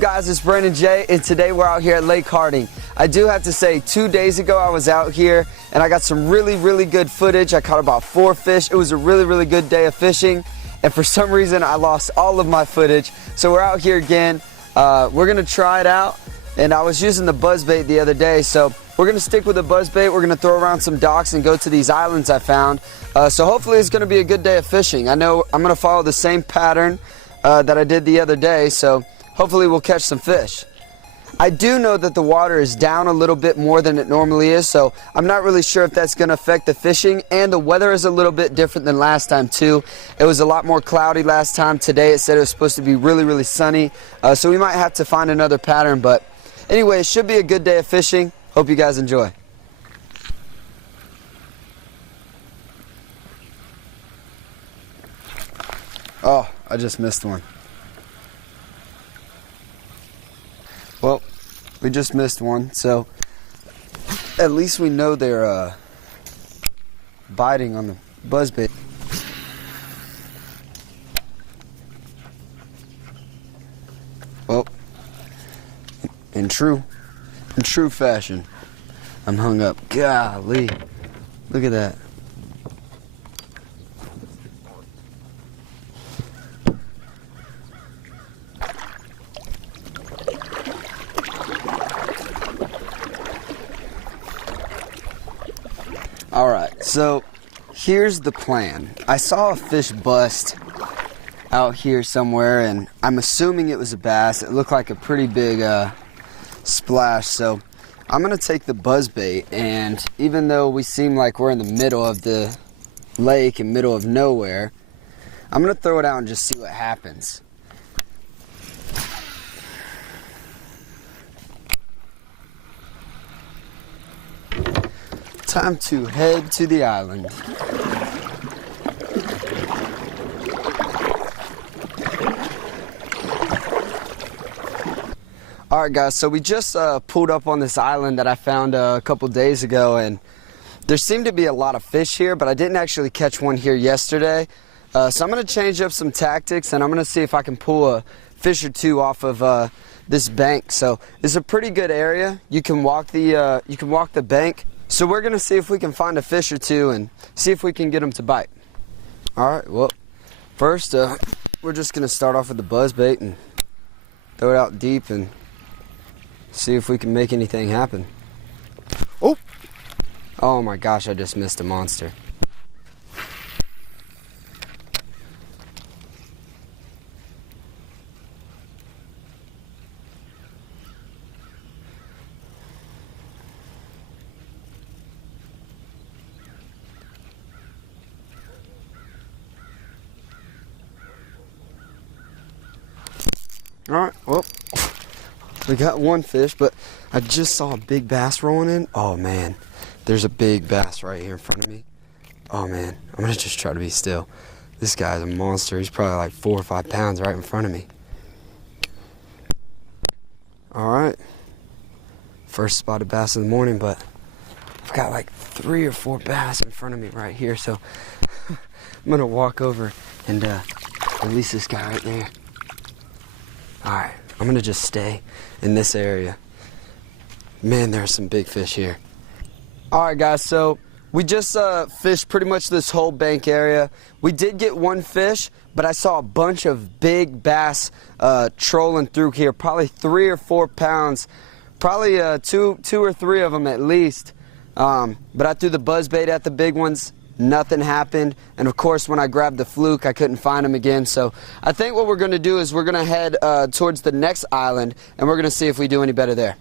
up, guys? It's Brandon J, and today we're out here at Lake Harding. I do have to say, 2 days ago I was out here and I got some really good footage. I caught about 4 fish. It was a really good day of fishing, and for some reason I lost all of my footage. So we're out here again. We're gonna try it out, and I was using the buzzbait the other day, so we're gonna stick with the buzzbait. We're gonna throw around some docks and go to these islands I found. So hopefully it's gonna be a good day of fishing. I know I'm gonna follow the same pattern that I did the other day, so hopefully we'll catch some fish. I do know that the water is down a little bit more than it normally is, so I'm not really sure if that's gonna affect the fishing, and the weather is a little bit different than last time too. It was a lot more cloudy last time. Today it said it was supposed to be really sunny, so we might have to find another pattern, but anyway, it should be a good day of fishing. Hope you guys enjoy. Oh, I just missed one. Well, we just missed one, so at least we know they're biting on the buzzbait. Well, in true fashion, I'm hung up. Golly, look at that. Alright, so here's the plan. I saw a fish bust out here somewhere, and I'm assuming it was a bass. It looked like a pretty big splash, so I'm going to take the buzzbait, and even though we seem like we're in the middle of the lake and middle of nowhere, I'm going to throw it out and just see what happens. Time to head to the island. Alright guys, so we just pulled up on this island that I found a couple days ago, and there seemed to be a lot of fish here, but I didn't actually catch one here yesterday. So I'm going to change up some tactics, and I'm going to see if I can pull a fish or two off of this bank. So it's a pretty good area. You can walk the bank. So we're going to see if we can find a fish or two and see if we can get them to bite. Alright, well, first we're just going to start off with the buzzbait and throw it out deep and see if we can make anything happen. Oh my gosh, I just missed a monster. Alright, well, we got one fish, but I just saw a big bass rolling in. Oh man, there's a big bass right here in front of me. Oh man, I'm gonna just try to be still. This guy's a monster. He's probably like 4 or 5 pounds right in front of me. Alright, first spotted bass of the morning, but I've got like 3 or 4 bass in front of me right here, so I'm gonna walk over and release this guy right there. Alright, I'm gonna just stay in this area. Man, there are some big fish here. Alright guys, so we just fished pretty much this whole bank area. We did get one fish, but I saw a bunch of big bass trolling through here, probably 3 or 4 pounds, probably two or three of them at least. But I threw the buzzbait at the big ones. Nothing happened, and of course when I grabbed the fluke I couldn't find him again. So I think what we're going to do is we're going to head towards the next island, and we're going to see if we do any better there.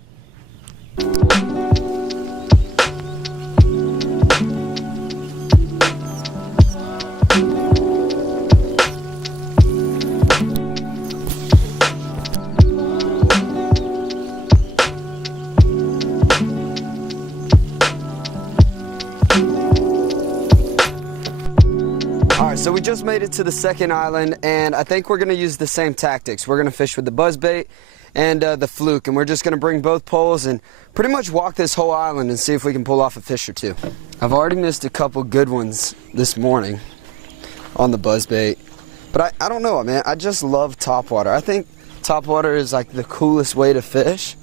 So we just made it to the second island, and I think we're going to use the same tactics. We're going to fish with the buzzbait and the fluke, and we're just going to bring both poles and pretty much walk this whole island and see if we can pull off a fish or two. I've already missed a couple good ones this morning on the buzzbait, but I don't know, man. I just love topwater. I think topwater is like the coolest way to fish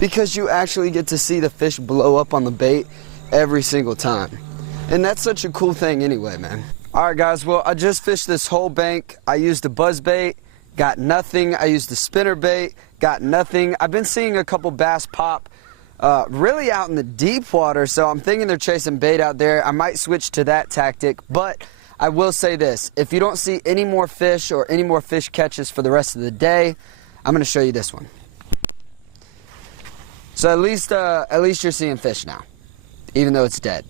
because you actually get to see the fish blow up on the bait every single time. And that's such a cool thing anyway, man. All right, guys, well, I just fished this whole bank. I used a buzz bait, got nothing. I used the spinner bait, got nothing. I've been seeing a couple bass pop really out in the deep water, so I'm thinking they're chasing bait out there. I might switch to that tactic, but I will say this. If you don't see any more fish or any more fish catches for the rest of the day, I'm going to show you this one. So at least you're seeing fish now, even though it's dead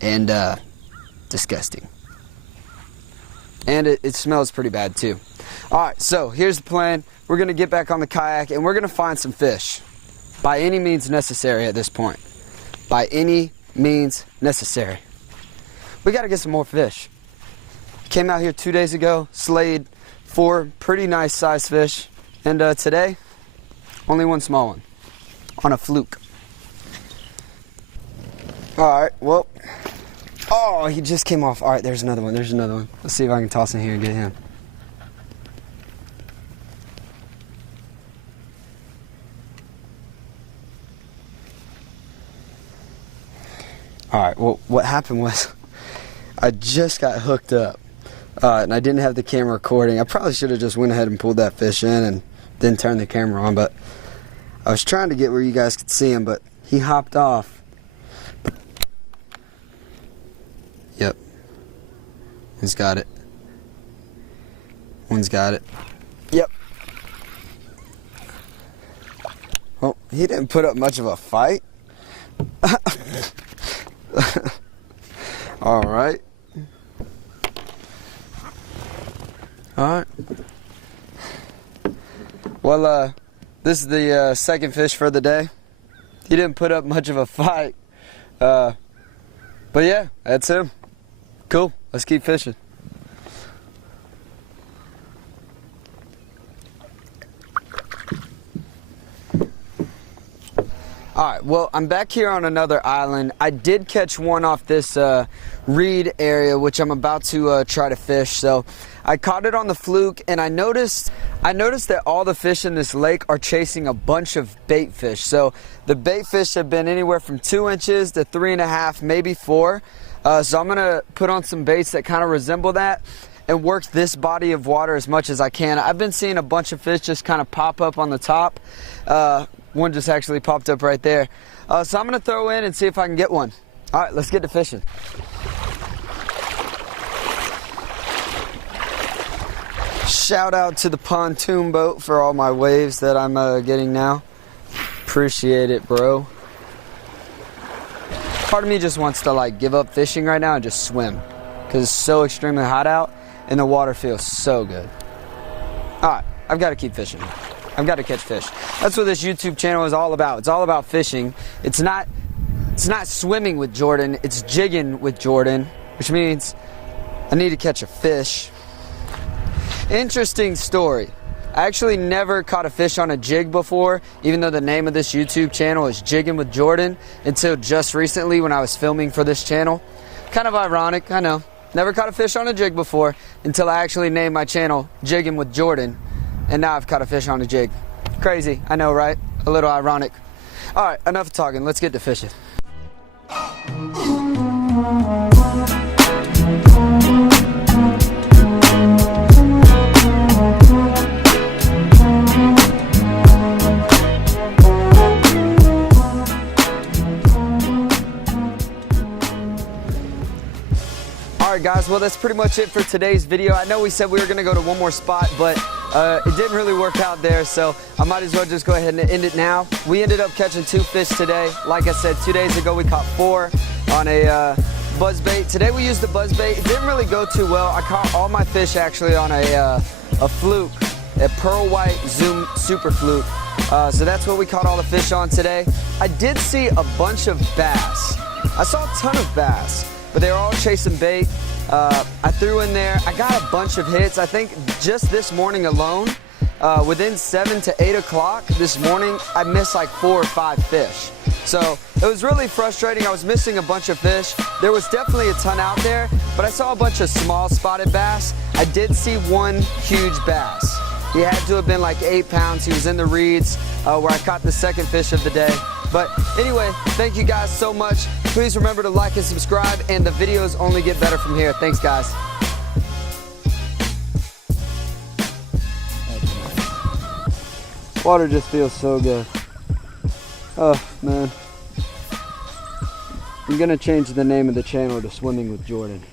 and disgusting. And it smells pretty bad too. All right, so here's the plan. We're going to get back on the kayak and we're going to find some fish. By any means necessary at this point. By any means necessary. We got to get some more fish. Came out here 2 days ago, slayed 4 pretty nice sized fish. And today, only one small one. On a fluke. Alright, well. Oh, he just came off. Alright, there's another one. There's another one. Let's see if I can toss in here and get him. Alright, well, what happened was I just got hooked up and I didn't have the camera recording. I probably should have just went ahead and pulled that fish in and then turned the camera on, but I was trying to get where you guys could see him, but he hopped off. Yep. He's got it. One's got it. Yep. Well, he didn't put up much of a fight. All right. Well, this is the second fish for the day. He didn't put up much of a fight. But yeah, that's him. Cool. Let's keep fishing. Alright, well, I'm back here on another island. I did catch one off this reed area, which I'm about to try to fish. So I caught it on the fluke, and I noticed that all the fish in this lake are chasing a bunch of bait fish. So the bait fish have been anywhere from 2 inches to 3.5, maybe 4. So I'm going to put on some baits that kind of resemble that and work this body of water as much as I can. I've been seeing a bunch of fish just kind of pop up on the top. One just actually popped up right there. So I'm going to throw in and see if I can get one. All right, let's get to fishing. Shout out to the pontoon boat for all my waves that I'm getting now. Appreciate it, bro. Part of me just wants to like give up fishing right now and just swim because it's so extremely hot out and the water feels so good. All right, I've got to keep fishing. I've got to catch fish. That's what this YouTube channel is all about. It's all about fishing. It's not swimming with Jordan. It's jigging with Jordan, which means I need to catch a fish. Interesting story. I actually never caught a fish on a jig before, even though the name of this YouTube channel is Jiggin with Jordan, until just recently when I was filming for this channel. Kind of ironic, I know. Never caught a fish on a jig before until I actually named my channel Jiggin with Jordan. And now I've caught a fish on a jig. Crazy, I know, right? A little ironic. All right, enough talking. Let's get to fishing. Alright guys, well that's pretty much it for today's video. I know we said we were going to go to one more spot, but it didn't really work out there, so I might as well just go ahead and end it now. We ended up catching 2 fish today. Like I said, 2 days ago we caught 4 on a buzz bait. Today we used the buzz bait. It didn't really go too well. I caught all my fish actually on a fluke, a pearl white zoom super fluke. So that's what we caught all the fish on today. I did see a bunch of bass. I saw a ton of bass, but they were all chasing bait. I threw in there, I got a bunch of hits. I think just this morning alone, within 7 to 8 o'clock this morning, I missed like 4 or 5 fish. So it was really frustrating. I was missing a bunch of fish. There was definitely a ton out there, but I saw a bunch of small spotted bass. I did see one huge bass. He had to have been like 8 pounds. He was in the reeds where I caught the second fish of the day. But anyway, thank you guys so much. Please remember to like and subscribe, and the videos only get better from here. Thanks, guys. Water just feels so good. Oh, man. I'm gonna change the name of the channel to Swimming with Jordan.